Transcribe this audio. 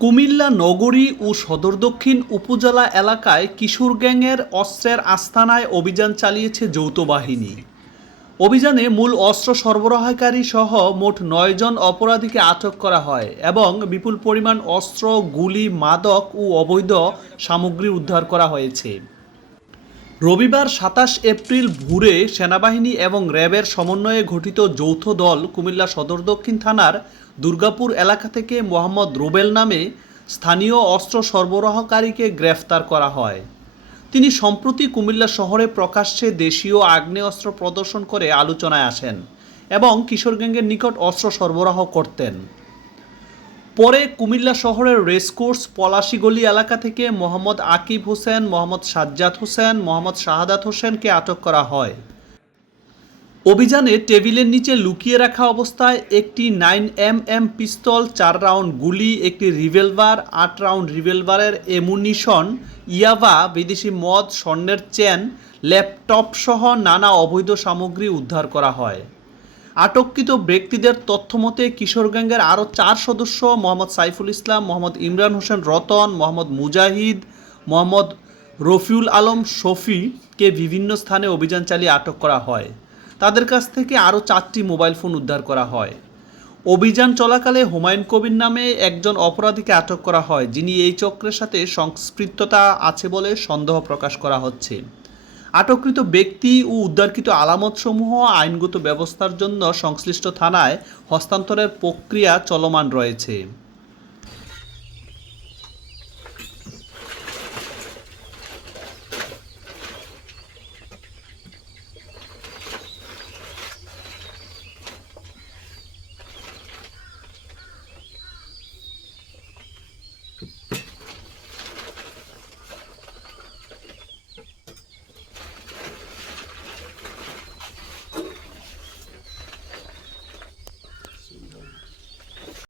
কুমিল্লা নগরী ও সদর দক্ষিণ উপজেলা এলাকায় কিশোর গ্যাংয়ের অস্ত্রের আস্তানায় অভিযান চালিয়েছে যৌথ বাহিনী। অভিযানে মূল অস্ত্র সরবরাহকারী সহ মোট নয়জন অপরাধীকে আটক করা হয় এবং বিপুল পরিমাণ অস্ত্র, গুলি, মাদক ও অবৈধ সামগ্রী উদ্ধার করা হয়েছে। রবিবার সাতাশ এপ্রিল ভোরে সেনাবাহিনী এবং র্যাবের সমন্বয়ে গঠিত যৌথ দল কুমিল্লা সদর দক্ষিণ থানার দুর্গাপুর এলাকা থেকে মোহাম্মদ রুবেল নামে স্থানীয় অস্ত্র সরবরাহকারীকে গ্রেফতার করা হয়। তিনি সম্প্রতি কুমিল্লা শহরে প্রকাশ্যে দেশীয় আগ্নেয়াস্ত্র প্রদর্শন করে আলোচনায় আসেন এবং কিশোর গ্যাংয়ের নিকট অস্ত্র সরবরাহ করতেন। পরে কুমিল্লা শহরের রেসকোর্স পলাশিগলি এলাকা থেকে মোহাম্মদ আকিব হোসেন, মোহাম্মদ সাজ্জাদ হোসেন, মোহাম্মদ শাহাদাত হোসেনকে আটক করা হয়। অভিযানে টেবিলের নিচে লুকিয়ে রাখা অবস্থায় একটি নাইন এম এম পিস্তল, চার রাউন্ড গুলি, একটি রিভলভার আট রাউন্ড রিভলভারের এমুনিশন ইয়াবা, বিদেশি মদ, স্বর্ণের চেন ল্যাপটপ সহ নানা অবৈধ সামগ্রী উদ্ধার করা হয়। আটককৃত ব্যক্তিদের তথ্যমতে কিশোর গ্যাংয়ের আরও চার সদস্য, মোহাম্মদ সাইফুল ইসলাম, মোহাম্মদ ইমরান হোসেন রতন, মোহাম্মদ মুজাহিদ, মোহাম্মদ রফিউল আলম শফিকে বিভিন্ন স্থানে অভিযান চালিয়ে আটক করা হয়। তাদের কাছ থেকে আরও চারটি মোবাইল ফোন উদ্ধার করা হয়। অভিযান চলাকালে হুমায়ুন কবির নামে একজন অপরাধীকে আটক করা হয়, যিনি এই চক্রের সাথে সংস্পৃক্ততা আছে বলে সন্দেহ প্রকাশ করা হচ্ছে। আটককৃত ব্যক্তি ও উদ্ধারকৃত আলামতসমূহ আইনগত ব্যবস্থার জন্য সংশ্লিষ্ট থানায় হস্তান্তরের প্রক্রিয়া চলমান রয়েছে।